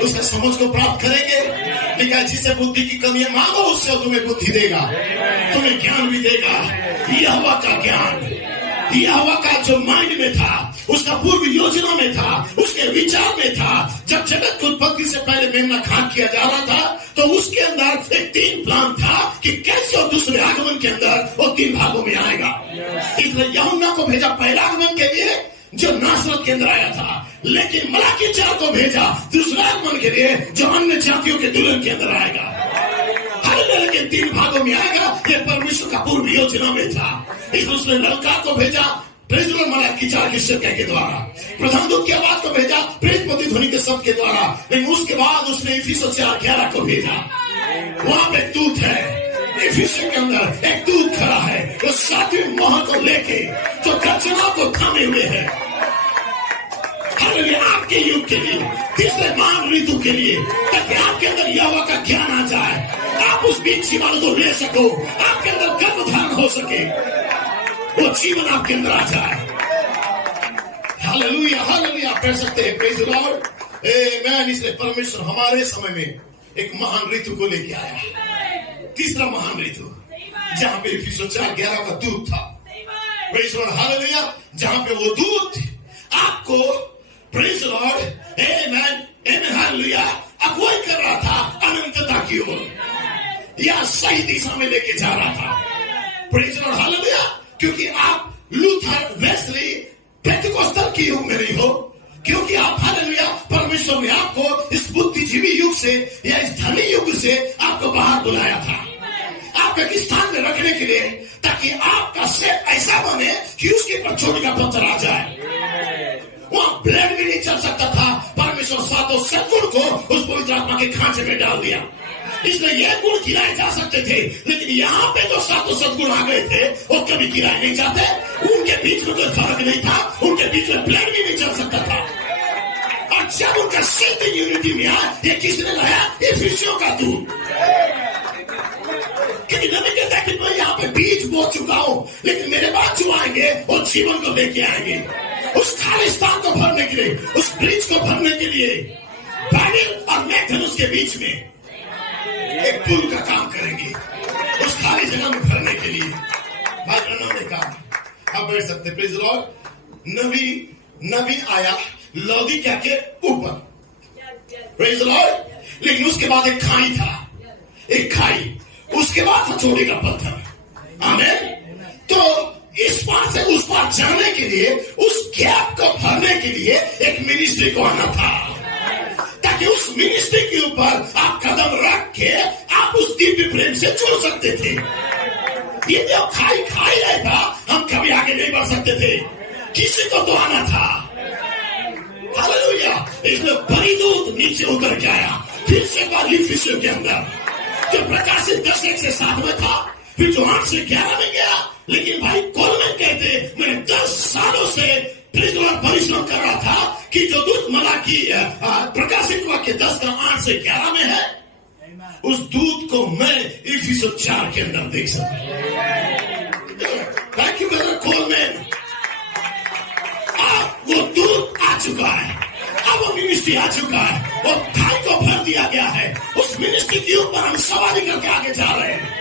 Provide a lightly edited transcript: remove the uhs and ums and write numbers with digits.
उसका समझ को प्राप्त करेंगे। लिखा जिसे बुद्धि की कमी है मांगो उससे तुम्हें बुद्धि देगा, तुम्हें ज्ञान भी देगा। यहोवा का ज्ञान, यहोवा का जो माइंड में था, उसका पूर्व योजना में था, उसके विचार में था। जब जगत की उत्पत्ति से पहले मेमना खान किया जा रहा था तो उसके अंदर एक 3 प्लान था कि कैसे और दूसरे आगमन के अंदर वो 3 भागों में आएगा। इसलिए यूहन्ना को भेजा पहला आगमन के लिए जो नासरत के अंदर आया था, लेकिन मलाकी 4 को भेजा दूसरा आगमन के लिए जो अन्य जातियों के दुल्हन के अंदर आएगा। लेकिन 3 भागों में आएगा, ये परमेश्वर का पूर्व योजना में था। इसलिए उसने ललकार को भेजा प्रेरित मलाकी 4 की शिक्षा के द्वारा, प्रधान दूत की आवाज को भेजा प्रेरित ध्वनि के शब्द के द्वारा। लेकिन उसके बाद उसने इफिसियों 4:11 को भेजा। वहां पे एक दूत है, इफिसियों के अंदर एक दूत खड़ा है जो 7वीं मोहर को लेके जो गर्जना को थामे हुए है। आपके युग के लिए, तीसरे महान ऋतु के लिए, ताकि आपके अंदर यहोवा का ज्ञान आ जाए, आप उस बीच जीवन को ले सको, आपके अंदर गर्भधारण हो सके, वो जीवन आपके अंदर आ जाए। हालेलुया, हालेलुया कह सकते हैं। प्रेज़ द लॉर्ड, आमेन। इसलिए परमेश्वर हमारे समय में एक महान ऋतु को लेके आया, तीसरा महान ऋतु, जहां पे इफिसियों 4:11 का दूत था। Praise the Lord, hallelujah. जहां पे वो दूत आपको praise the Lord, amen, amen, hallelujah, अगुवाई कर रहा था अनंतता की ओर, या सही दिशा में लेके जा रहा था। Praise the Lord, hallelujah. क्योंकि आप लूथर, वेस्ली, पेंटेकोस्टल की युग में नहीं हो, क्योंकि आप, हालेलुया, परमेश्वर ने आपको इस बुद्धिजीवी युग से या इस धनी युग से आपको बाहर बुलाया था, आपको एक स्थान में रखने के लिए, ताकि आपका शेप ऐसा बने कि उसके ऊपर छोटे का पत्थर आ जाए। वहां ब्लड भी नहीं चल सकता था। परमेश्वर 7 सद्गुण को उस पवित्र आत्मा के खांचे में डाल दिया। इसलिए ये गुण गिराए जा सकते थे, लेकिन यहाँ पे जो 7 सद्गुण आ गए थे वो कभी गिराए नहीं जाते। उनके बीच में कोई फर्क नहीं था, उनके बीच में ब्लड भी नहीं चल सकता था। और जब उनका सिद्ध यूनिटी में आया, ये किसने लाया? इफिसियों का दूत। क्योंकि नबी कहता है कि मैं यहाँ पे बीज बो चुका हूं, लेकिन मेरे बाद जो आएंगे वो जीवन को लेके आएंगे, उस खाली स्थान को भरने के लिए, उस ब्रिज को भरने के लिए। बाइबल और मैथन के बीच में एक पुल का काम करेंगे, उस खाली जगह में भरने के लिए। भाई ब्रनम ने कहा, आप बैठ सकते। Praise the Lord. नबी आया लौदीकिया के ऊपर, प्रेज़ द लॉर्ड। लेकिन उसके बाद एक खाई था, एक खाई, उसके बाद हथौड़े का पत्थर। आमीन। तो इस पार से उस पार जाने के लिए, उस गैप को भरने के लिए एक मिनिस्ट्री को आना था, ताकि उस मिनिस्ट्री के ऊपर आप कदम रख के आप उस दिव्य प्रेम से जुड़ सकते थे। ये जो खाई रहता, हम कभी आगे नहीं बढ़ सकते थे, किसी को तो आना था। हालेलुया। इसमें बड़ी दूत नीचे उतर के आया, फिर से इफिसियों के अंदर जो प्रकाशित 10:1 से 7 में था, फिर जो 8 से 11 में गया। लेकिन भाई कोलमैन कहते, मैं 10 सालों से परिश्रम कर रहा था कि जो दूत मलाकी प्रकाशित वाक्य 10 का 8 से 11 में है, उस दूत को मैं इफिसियों 4 के अंदर देख सकता हूं। Thank you brother Coleman. अब वो दूत आ चुका है, अब वो मिनिस्ट्री आ चुका है, वो खाई को भर दिया गया है। उस मिनिस्ट्री के ऊपर हम सवारी करके आगे जा रहे हैं।